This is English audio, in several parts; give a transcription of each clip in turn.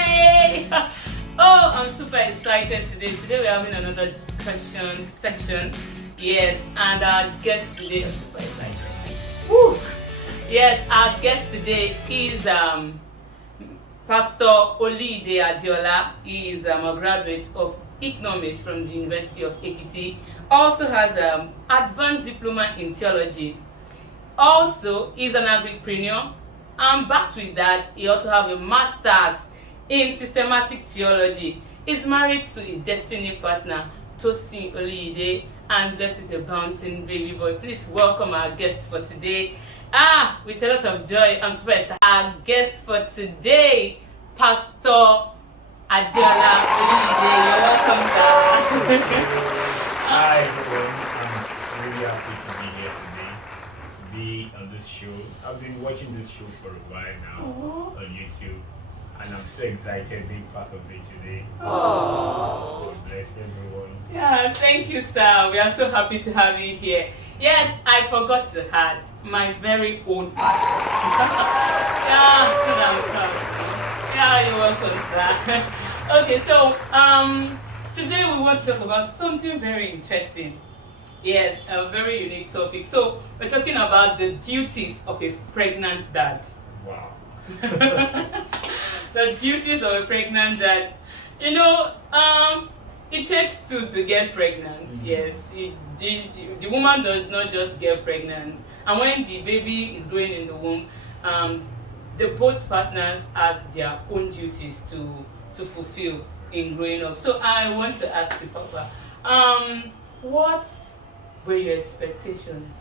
Yay! Oh, I'm super excited today. Today we're having another discussion section. Yes, and our guest today is super excited. Woo! Yes, our guest today is Pastor Olide Adiola. He is a graduate of economics from the University of Ekiti. Also has advanced diploma in theology. Also, he's an agripreneur. And back with that, he also have a master's in systematic theology. He's married to a destiny partner, Tosin Olide, and blessed with a bouncing baby boy. Please welcome our guest for today. With a lot of joy, I'm super excited. Our guest for today, Pastor Adiola Olide. You're welcome, sir. Hi everyone, I'm really happy to be here today, to be on this show. I've been watching this show for a while now on YouTube, and I'm so excited being part of it today. God bless everyone. Yeah, thank you, sir. We are so happy to have you here. Yes, I forgot to add my very own pastor. Yeah, you're welcome, sir. Okay, so today we want to talk about something very interesting. Yes, a very unique topic. So we're talking about the duties of a pregnant dad. Wow. The duties of a pregnant dad. It takes two to get pregnant. Yes, the woman does not just get pregnant, and when the baby is growing in the womb, the both partners has their own duties to fulfill in growing up. So I want to ask you, Papa, what were your expectations?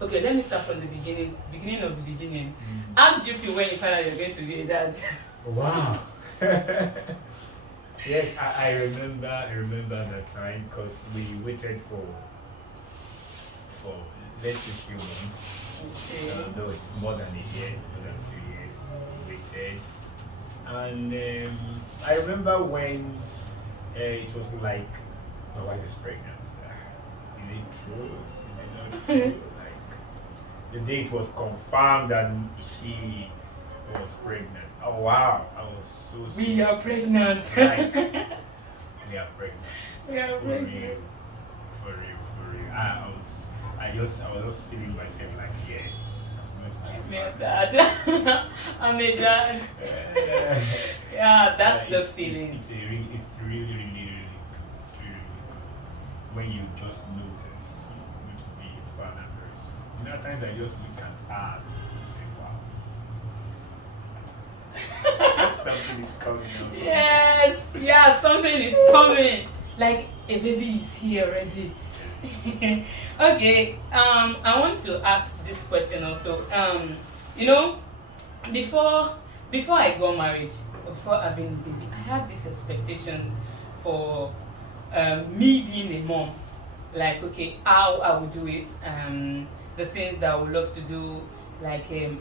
Okay, let me start from the beginning of the beginning. How did you feel when you found out you're going to be a dad? Wow. Yes, I remember that time because we waited for let's say few months. Okay. Though it's more than a year, more than 2 years we waited. And I remember when it was like my wife is pregnant. Is it true? Is it not true? Like the day it was confirmed that she was pregnant. Oh wow! I was so. We are pregnant. Like, we are pregnant. We are For pregnant. real. For real. I was just feeling myself like yes. I'm a dad. I'm a dad. Yeah, that's the feeling. It's really good. It's really good. When you just know that you're going to be a father person. At times I just look at her and say, wow. Something is coming up. Yes, yeah, something is coming. Like a baby is here already. Okay, I want to ask this question also. Before I got married, before having a baby, I had these expectations for me being a mom. Like, okay, how I would do it, the things that I would love to do. Like, I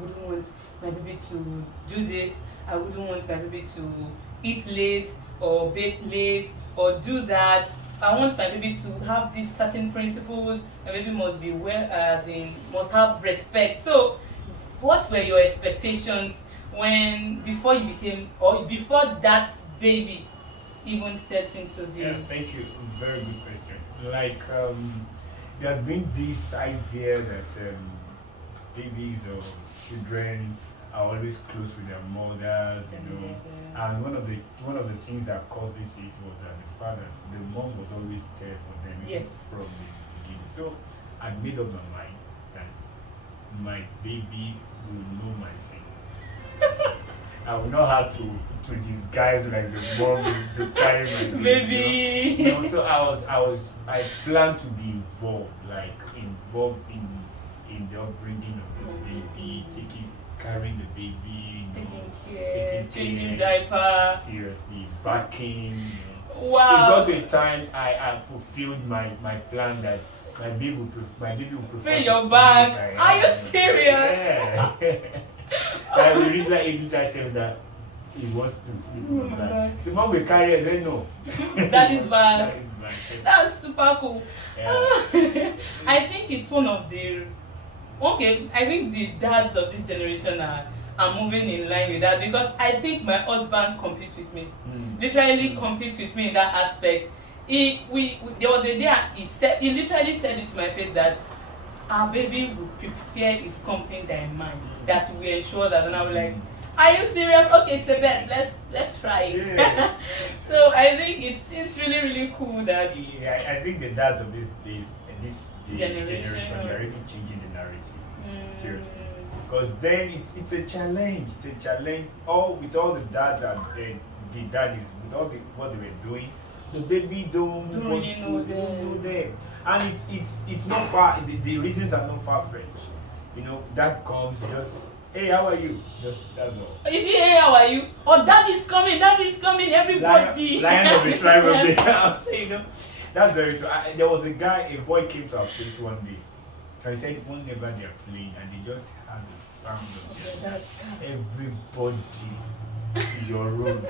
wouldn't want my baby to do this. I wouldn't want my baby to eat late or bathe late or do that. I want my baby to have these certain principles. My baby must be must have respect. So, what were your expectations before you became, or before that baby even stepped into the? Yeah, thank you. Very good question. Like there has been this idea that babies or children are always close with their mothers, And one of the things that causes it was that the mom was always there for them even Yes. from the beginning. So I made up my mind that my baby will know my face. I will not have to disguise like the mom to carry my baby. Baby. So I planned to be involved in the upbringing of the baby, carrying the baby, Taking care, taking changing care, diaper. seriously, backing. It Wow. got to a time I fulfilled my plan that my baby will prefer Fill to your sleep bag. like Are you I am. serious? Yeah. I will read that able to say that he wants to sleep in my bag. The mom will carry and say no. That is bad. That is bad. That's super cool. Yeah. I think it's one of the. Okay, I think the dads of this generation I'm moving in line with that because I think my husband competes with me. Literally competes with me in that aspect. There was a day he literally said it to my face that our baby will prepare his company than mine. That we ensure that, and I was like, are you serious? Okay, it's a bet. Let's try it. Yeah. So I think it's really really cool that Yeah, I think the dads of these days, generation, Generation. they're already changing the narrative. Seriously. mm, Because then it's a challenge. It's a challenge. All with all the dads and the daddies, with all what they were doing, the baby don't Don't want really to, know they don't know them. them. And it's not far. The reasons are not far fetched. You know, that comes just, hey, how are you? Just that's all. is it, hey, how are you? Oh, daddy's coming, everybody. Lion of the tribe of the house. You know, that's very true. There was a boy came to our place one day, and he said whenever they are playing and they just have the sound of their everybody to your room.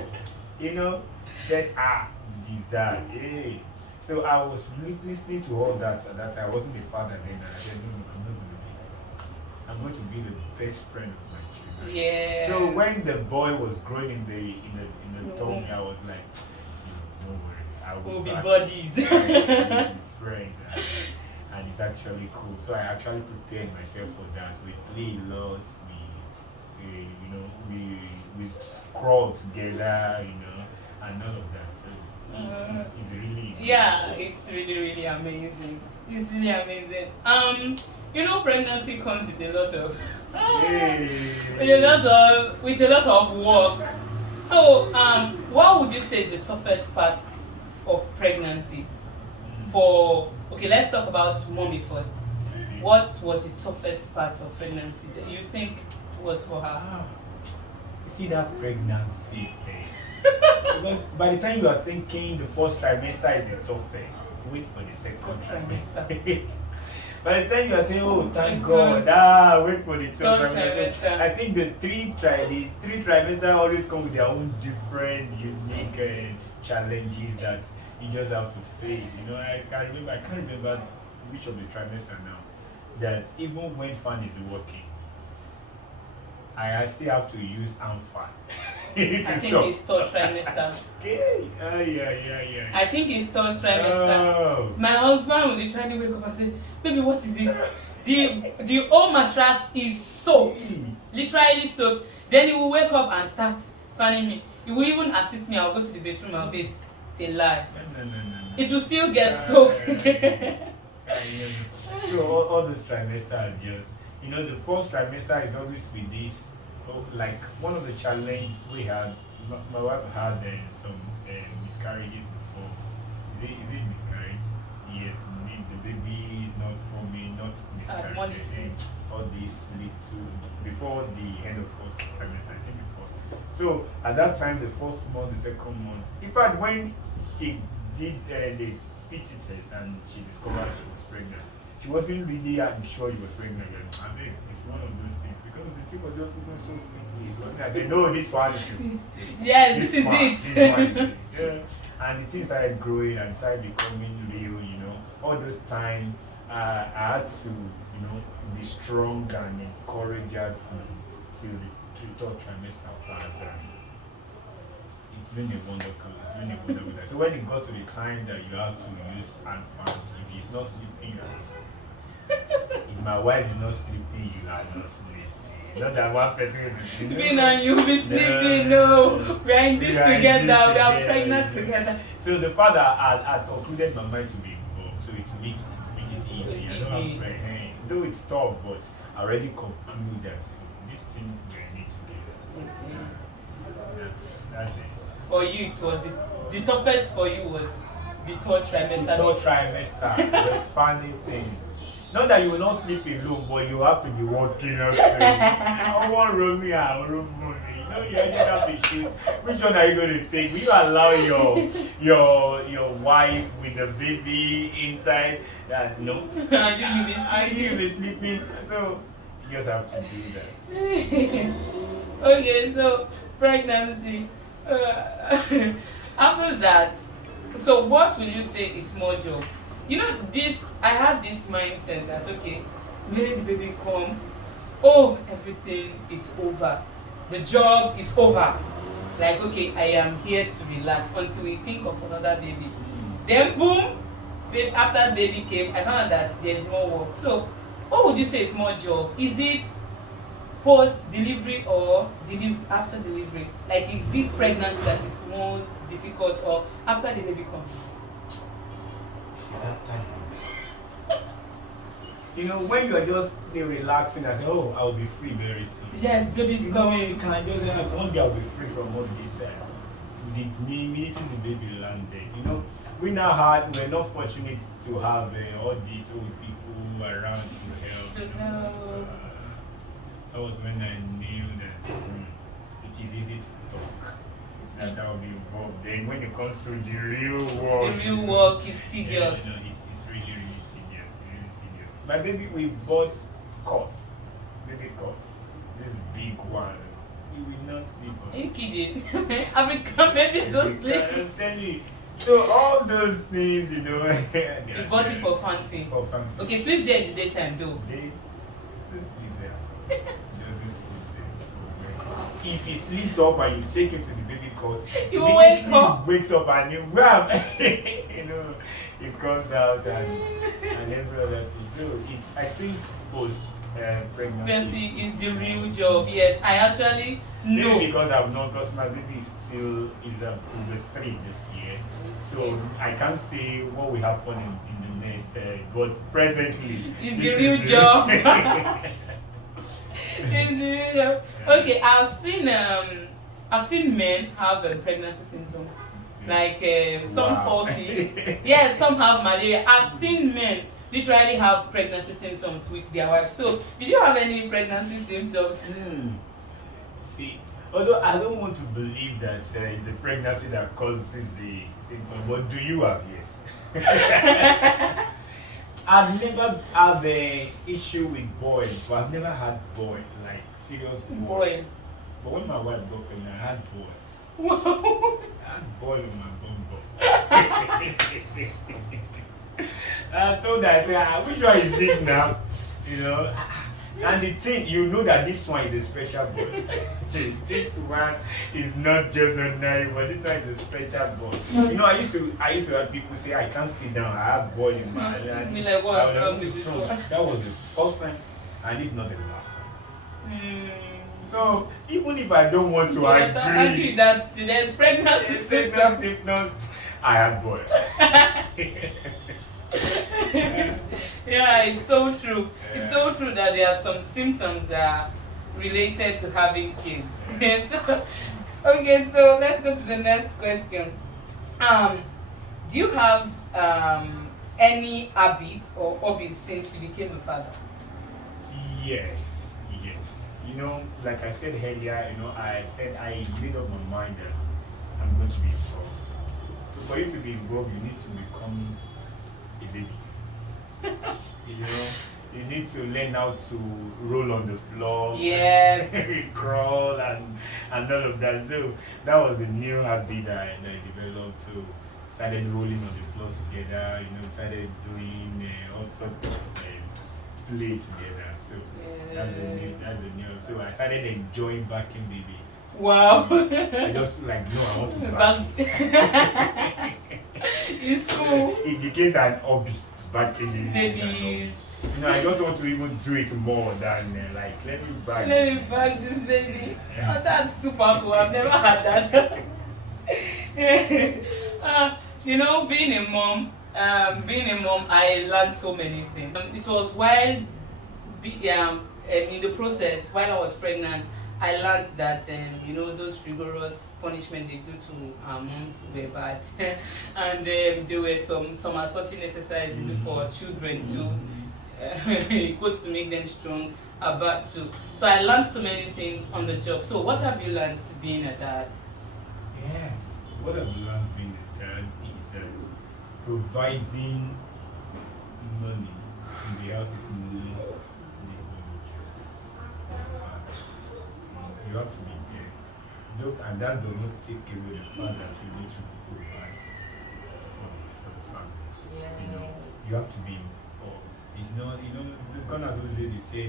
You know, said, this that, hey. So I was listening to all that at that time. I wasn't a father then, and I said, no, I'm not going to be like that. I'm going to be the best friend of my children. Yeah. So when the boy was growing in the tummy, I was like, don't worry, I will We'll be back buddies. you. Yeah, we'll be friends, and it's actually cool. So I actually prepared myself for that. We play lots. We scroll together, and all of that. So it's really Yeah, it's really really amazing. It's really amazing. Pregnancy comes with a lot of Yay. with a lot of work. So, what would you say is the toughest part of pregnancy? Okay, let's talk about mommy first. What was the toughest part of pregnancy that you think was for her? You see that pregnancy thing? Because by the time you are thinking the first trimester is the toughest, wait for the second trimester. By the time you are saying, oh, thank God, wait for the third trimester. I think the three trimesters always come with their own different, unique challenges that you just have to face. I can't remember which of the trimester now. That even when fan is working, I still have to use fan. I think it's third trimester. Okay. Yeah. I think it's third trimester. Oh. My husband will literally wake up and say, baby, what is it? The whole mattress is soaked. Literally soaked. Then he will wake up and start fanning me. He will even assist me. I'll go to the bedroom, I'll bathe. It's a lie. No. It will still get soaked. So all those trimesters are just, the first trimester is always with this. Like one of the challenge we had, my wife had some miscarriages before. Is it miscarriage? Yes, the baby is not forming, not miscarriage. All this little before the end of first trimester, I think the first. So at that time, the first month, the second month. In fact, when she did the PT test and she discovered she was pregnant, she wasn't really sure she was pregnant. I mean, it's one of those things because the thing was just moving so quickly. I said, no, this one is it. Yeah, this is it. This one is it. Yeah. And the things started growing and started becoming real, All those time, I had to, be strong and encourage her till the third trimester passed. It's been a wonderful time. So when it got to the time that you have to use fan, if she's not sleeping, you are not sleeping. If my wife is not sleeping, you are not sleeping. Not that one person will be sleeping. Me and you be sleeping, no. We are in this together, we are pregnant together. So the father had concluded my mind to be involved, so it makes it easy. I don't have though it's tough, but I already conclude that this thing we need to do. That's it. For you, it was the toughest for you was the third trimester. The third trimester, the funny thing. Not that you will not sleep alone, but you have to be walking up. I want room here, you just have to choose. Which one are you going to take? Will you allow your wife with the baby inside? No. And you be sleeping. So you just have to do that. Okay, so pregnancy. After that, so what will you say is more job? I have this mindset that okay, when the baby come, everything is over. the job is over. Like, okay, I am here to relax until we think of another baby. Then boom, after baby came, I found out that there is more work. So what would you say is more job? Is it post delivery or after delivery? Like, is it pregnancy that is more difficult, or after the baby comes? Is that time? You know, when you're just relaxing and say, oh, I'll be free very soon. Yes, baby's You coming. can just say, one day I'll be free from all this. Immediately the baby landed. You know, we're not fortunate to have all these old people around to help. To help. That was when I knew that it is easy to talk. And that will be involved. Then when it comes to the real work, The real work is tedious. you know, it's really, really tedious. Really tedious. My baby, we bought cot. Baby cot. This big one. You will not sleep on Are you kidding? African babies don't sleep. I'm telling you. So all those things, you know. You bought it for fancy. For fancy. Okay, sleep there in the daytime though. They don't sleep there. Doesn't sleep there. If he sleeps up and you take him to the baby cot, He will wake up. wakes up and you wham! You know, he comes out and every other thing. So it's, I think, post pregnancy. Pregnancy is the real job. Yes, I actually know. Maybe because I've known, because my baby is still over 3 this year, so I can't say what will happen in the next. But presently, It's this the real is job. It's the real job. Okay, I've seen men have pregnancy symptoms, like some Wow. fall sick. Yes, some have malaria. I've seen men literally have pregnancy symptoms with their wives. So, did you have any pregnancy symptoms? See, although I don't want to believe that it's the pregnancy that causes the symptom, but do you have? Yes. I've never had an issue with boys, but I've never had boy, like serious boy. Boy. But when my wife got pregnant, I had boy. Wow. I had boy on my bum. I told her, I said, which one is this now? You know. And the thing, you know that this one is a special boy. This one is not just ordinary, but this one is a special boy. You know, I used to have people say, I can't sit down, I have boy in my hand. Me like, what's wrong with this one? That was the first time, and if not the last time. So, even if I don't want to So I agree that there's pregnancy symptoms. I have boy. Yeah, it's so true. Yeah. It's so true that there are some symptoms that are related to having kids. Okay, so let's go to the next question. Do you have any habits or hobbies since you became a father? Yes. You know, like I said earlier, you know, I said I made up my mind that I'm going to be involved. So for you to be involved, you need to become a baby. You know, you need to learn how to roll on the floor. Yes. Crawl and all of that. So that was a new habit that I developed. So started rolling on the floor together. You know, started doing all sorts of play together. So that's the new. So I started enjoying backing babies. Wow. I just like, no, I want to back. It's cool. It became an hobby backing Babies. You know, I just want to even do it more than like, let me back. Let me back this baby. Oh, that's super cool. I've never had that. You know, being a mom, I learned so many things. It was while in the process, while I was pregnant, I learned that you know, those rigorous punishment they do to our moms were bad, and there were some assaulting exercises they do for children to quotes to make them strong, bad too. So I learned so many things on the job. So what have you learned being a dad? Yes, what I've learned being a dad is that providing money in the house is not the only job. You have to be there. And that does not take away the fact that you need to provide for the family. You know, you have to be informed. It's not, you know, gone are those days you say,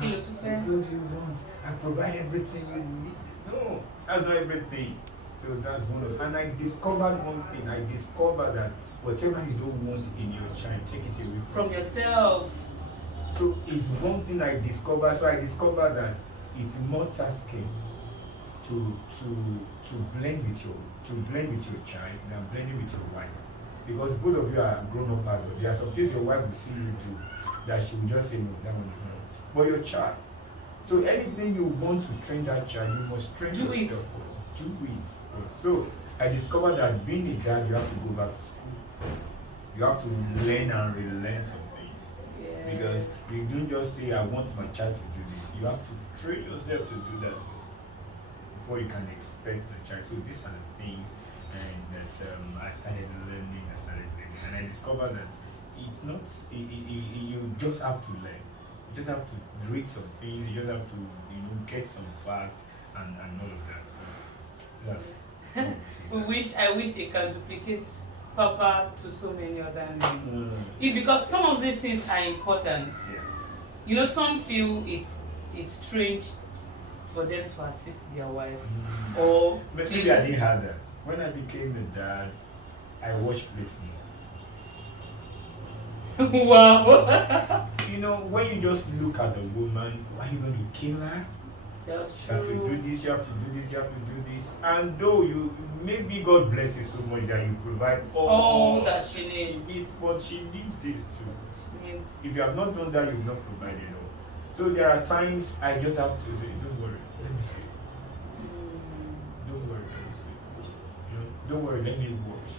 Kí ló tún fẹ́? What do you want? I provide everything you need. No, that's not everything. So that's one of, and I discovered one thing. I discovered that whatever you don't want in your child, take it away From yourself. So it's one thing I discovered. So I discovered that it's more tasking to blend with your child than blending with your wife. Because both of you are grown up adults. There are some things your wife will see you do that she will just say no, that one is not. But your child. So anything you want to train that child, you must train Do yourself it. first. Do it first. So I discovered that being a dad, you have to go back to school. You have to learn and relearn some things. Yeah. Because you don't just say, I want my child to do this. You have to train yourself to do that first before you can expect the child. So these are the things and that I started learning, and I discovered that it's not, you just have to learn. You just have to read some things, you just have to, get some facts and all of that. So that's some of the things I wish they can duplicate Papa to so many other men. Mm. Because some of these things are important. Yeah. Some feel it's strange for them to assist their wife. Mm. Or But maybe I didn't have that. When I became a dad, I watched plates more. wow. When you just look at a woman, why are you going to kill her? That's You have to true. do this, you have to do this, you have to do this. And though maybe God bless you so much that you provide All that she needs. but she needs this too. She needs. If you have not done that, you've not provided all. So there are times I just have to say, don't worry, let me see. Don't worry, let me see. Don't worry, let me watch.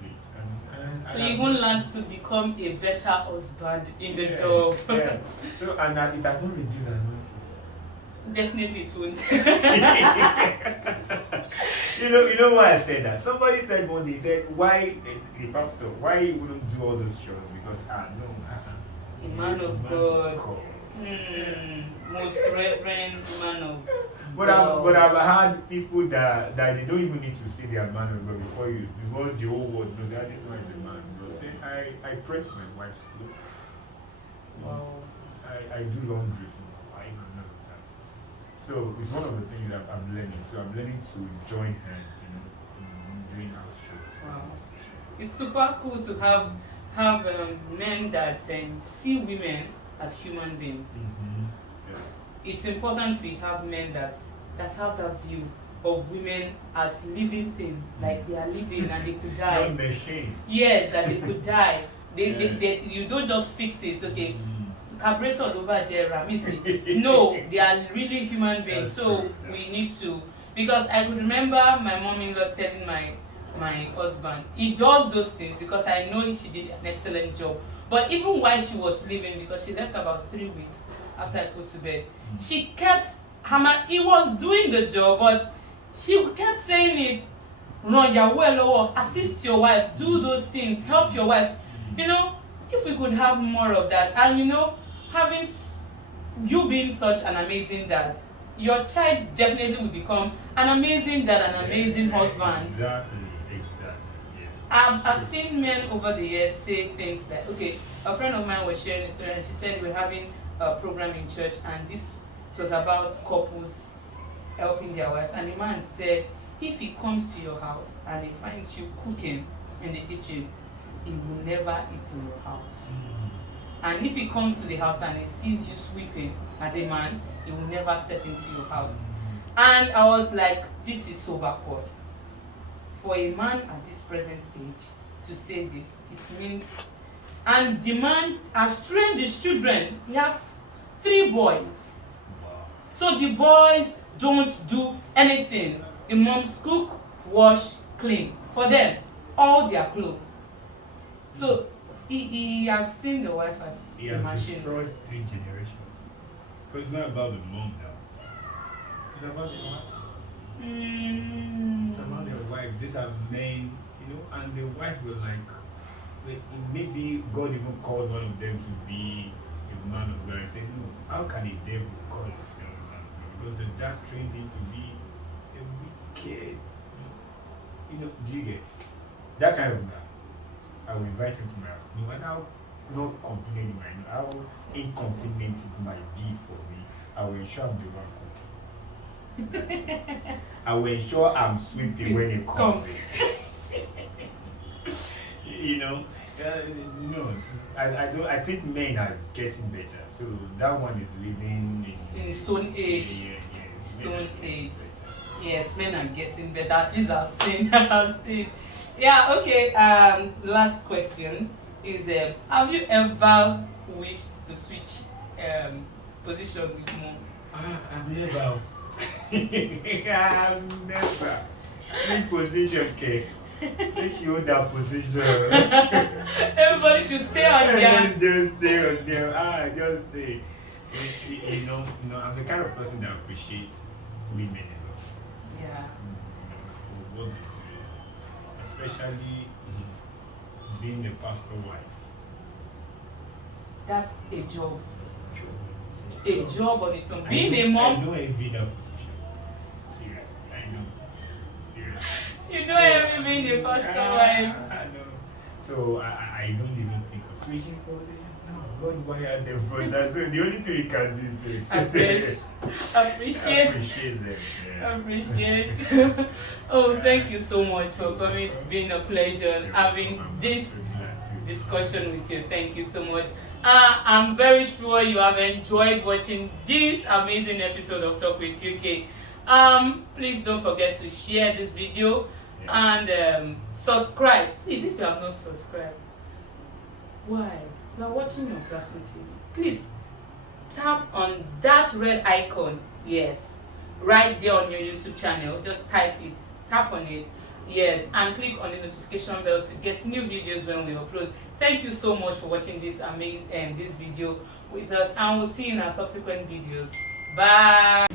Please. So you even learned to become a better husband in the Yeah, job. Yeah. So it has not reduced anointing. Definitely it won't. You know why I said that? Somebody said one day, he said, why the pastor, why you wouldn't do all those chores? Because A man of God. Most reverend man of But I've had people that they don't even need to see their man of God before the whole world knows that this man is a man of God. Say, I press my wife's clothes. Wow. I do laundry for my wife and all of that. So it's one of the things that I'm learning. So I'm learning to join her, in doing house chores. Wow. It's super cool to have men that see women as human beings. Mm-hmm. Yeah. It's important we have men that have that view of women as living things, like they are living and they could die. Not machine. Yes, that they could die. They you don't just fix it, okay. Carburetor over there, Ramisi. No, they are really human beings. So we need to, because I could remember my mom-in-law telling my husband, he does those things because I know she did an excellent job. But even while she was leaving, because she left about 3 weeks after I put to bed, she kept he was doing the job, but she kept saying it. Run your well, assist your wife, do those things, help your wife. If we could have more of that, and having you being such an amazing dad, your child definitely will become an amazing dad, an amazing husband. Exactly. Yeah. I've seen men over the years say things like, okay, a friend of mine was sharing a story and she said we're having a program in church and this was about couples helping their wives, and the man said if he comes to your house and he finds you cooking in the kitchen, he will never eat in your house. And if he comes to the house and he sees you sweeping as a man, he will never step into your house. And I was like, this is so backward. For a man at this present age to say this, it means, and the man has trained his children. He has 3 boys. So the boys don't do anything. The moms cook, wash, clean. For them, all their clothes. So he has seen the wife as He a has machine. destroyed 3 generations. Because it's not about the mom now. It's about the wife. It's about their wife. These are men, and the wife will maybe God even called one of them to be a man of God and said, no, how can a devil call himself a man of God? Because the dad trained him to be a wicked, do you get that kind of man? I will invite him to my house. No matter how not complaining right now, how inconvenient it might be for me, I will ensure I'm the one cooking. I will ensure I'm sweeping when it comes. You know, no, I don't. I think men are getting better. So that one is living In Stone Age. Yes, Stone Age. Yes, men are getting better. At least I've seen. I've seen. Yeah. Okay. Last question is: have you ever wished to switch position with mom? I've never. I've never. Which position, okay? Make you hold that position. Everybody should stay on their. Just stay on there. Just stay. You know, I'm the kind of person that appreciates women a lot. Yeah. For what they do, especially being a pastor wife. That's a job. So, A job on its own. I Being know- a mom. I know envy that position. Seriously, I know. Seriously. You don't ever being a pastor wife. I know. So I don't even think of switching position. No, God wired them for that. So the only thing we can do is to Appreciate. appreciate them. Yeah. Appreciate. Oh, thank you so much for coming. It's been a pleasure having this discussion with you. Thank you so much. I'm very sure you have enjoyed watching this amazing episode of Talk with UK. Please don't forget to share this video and subscribe. Please, if you have not subscribed, why? You are watching your Plasma TV. Please tap on that red icon. Yes, right there on your YouTube channel. Just type it. Tap on it. Yes, and click on the notification bell to get new videos when we upload. Thank you so much for watching this amazing this video with us, and we'll see you in our subsequent videos. Bye.